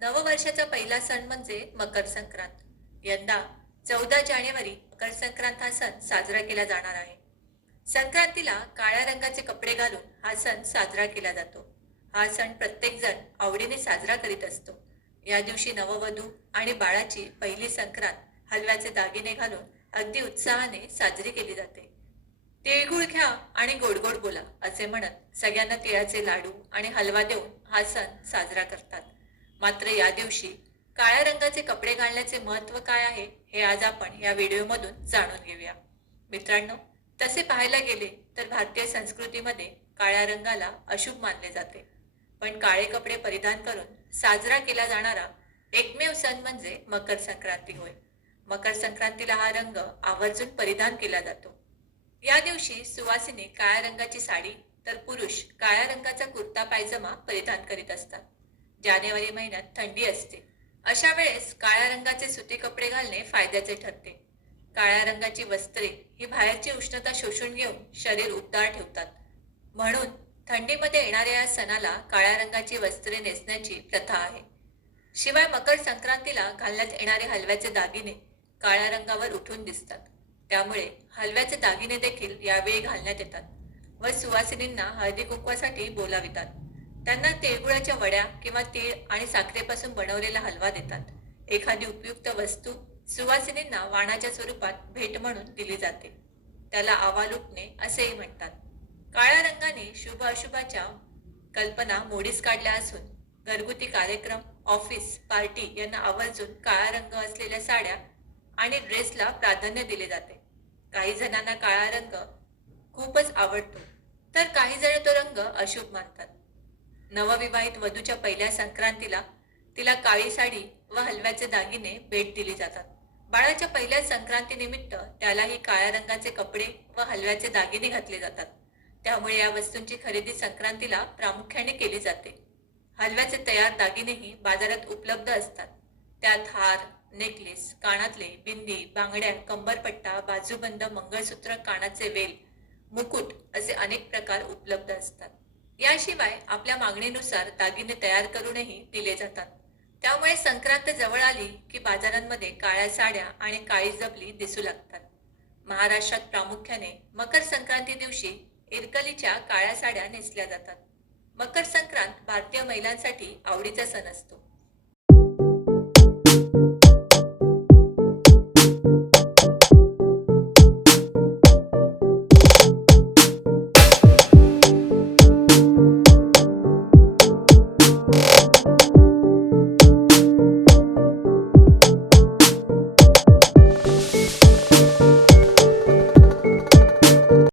नववर्षाचा पहिला सण म्हणजे मकर संक्रांत यंदा चौदा जानेवारी मकर संक्रांत हा सण साजरा केला जाणार आहे. संक्रांतीला काळ्या रंगाचे कपडे घालून हा सण साजरा केला जातो. हा सण प्रत्येकजण आवडीने साजरा करीत असतो. या दिवशी नववधू आणि बाळाची पहिली संक्रांत हलव्याचे दागिने घालून अगदी उत्साहाने साजरी केली जाते. तिळगुळ घ्या आणि गोडगोड बोला असे म्हणत सगळ्यांना तिळाचे लाडू आणि हलवा देऊन हा सण साजरा करतात. मात्र या दिवशी काळ्या रंगाचे कपडे घालण्याचे महत्त्व काय आहे हे आज आपण या व्हिडिओमधून जाणून घेऊया. मित्रांनो तसे पाहायला गेले तर भारतीय संस्कृतीमध्ये काळ्या रंगाला अशुभ मानले जाते. पण काळे कपडे परिधान करून साजरा केला जाणारा एकमेव सण म्हणजे मकर संक्रांती होय. मकर संक्रांतीला हा रंग आवर्जून परिधान केला जातो. या दिवशी सुवासिनी काळ्या रंगाची साडी तर पुरुष काळ्या रंगाचा कुर्ता पायजमा परिधान करीत असतात. जानेवारी महिन्यात थंडी असते. अशा वेळेस काळ्या रंगाचे सुती कपडे घालणे फायद्याचे ठरते. काळ्या रंगाची वस्त्रे ही बाहेरची उष्णता शोषून घेऊन शरीर उबदार ठेवतात. म्हणून थंडीमध्ये येणाऱ्या या सणाला काळ्या रंगाची वस्त्रे नेसण्याची प्रथा आहे. शिवाय मकर संक्रांतीला घालण्यात येणारे हलव्याचे दागिने काळ्या रंगावर उठून दिसतात. त्यामुळे हलव्याचे दागिने देखील यावेळी घालण्यात येतात व सुवासिनींना हळदी कुंकवासाठी बोलावितात. त्यांना तिळगुळाच्या वड्या किंवा तीळ आणि साखरेपासून बनवलेला हलवा देतात. एखादी उपयुक्त वस्तू सुवासिनींना वाणाच्या स्वरूपात भेट म्हणून दिली जाते. त्याला आवालुटणे असेही म्हणतात. काळ्या रंगाने शुभ अशुभाच्या कल्पना मोडीस काढल्या असून घरगुती कार्यक्रम ऑफिस पार्टी यांना आवर्जून काळा रंग असलेल्या साड्या आणि ड्रेसला प्राधान्य दिले जाते. काही जणांना काळा रंग खूपच आवडतो तर काही जण तो रंग अशुभ मानतात. नवविवाहित वधूच्या पहिल्या संक्रांतीला तिला काळी साडी व हलव्याचे दागिने भेट दिली जातात. बाळाच्या पहिल्या संक्रांतीनिमित्त त्यालाही काळ्या रंगाचे कपडे व हलव्याचे दागिने घातले जातात. त्यामुळे या वस्तूंची खरेदी संक्रांतीला प्रामुख्याने केली जाते. हलव्याचे तयार दागिनेही बाजारात उपलब्ध असतात. त्यात हार नेकलेस कानातले बिंदी बांगड्या कंबरपट्टा बाजूबंद मंगळसूत्र कानाचे वेल मुकुट असे अनेक प्रकार उपलब्ध असतात. याशिवाय आपल्या मागणीनुसार दागिने तयार करूनही दिले जातात. त्यामुळे संक्रांत जवळ आली की बाजारांमध्ये काळ्या साड्या आणि काळी जबली दिसू लागतात. महाराष्ट्रात प्रामुख्याने मकर संक्रांती दिवशी इरकलीच्या काळ्या साड्या नेसल्या जातात. मकर संक्रांत भारतीय महिलांसाठी आवडीचा सण असतो.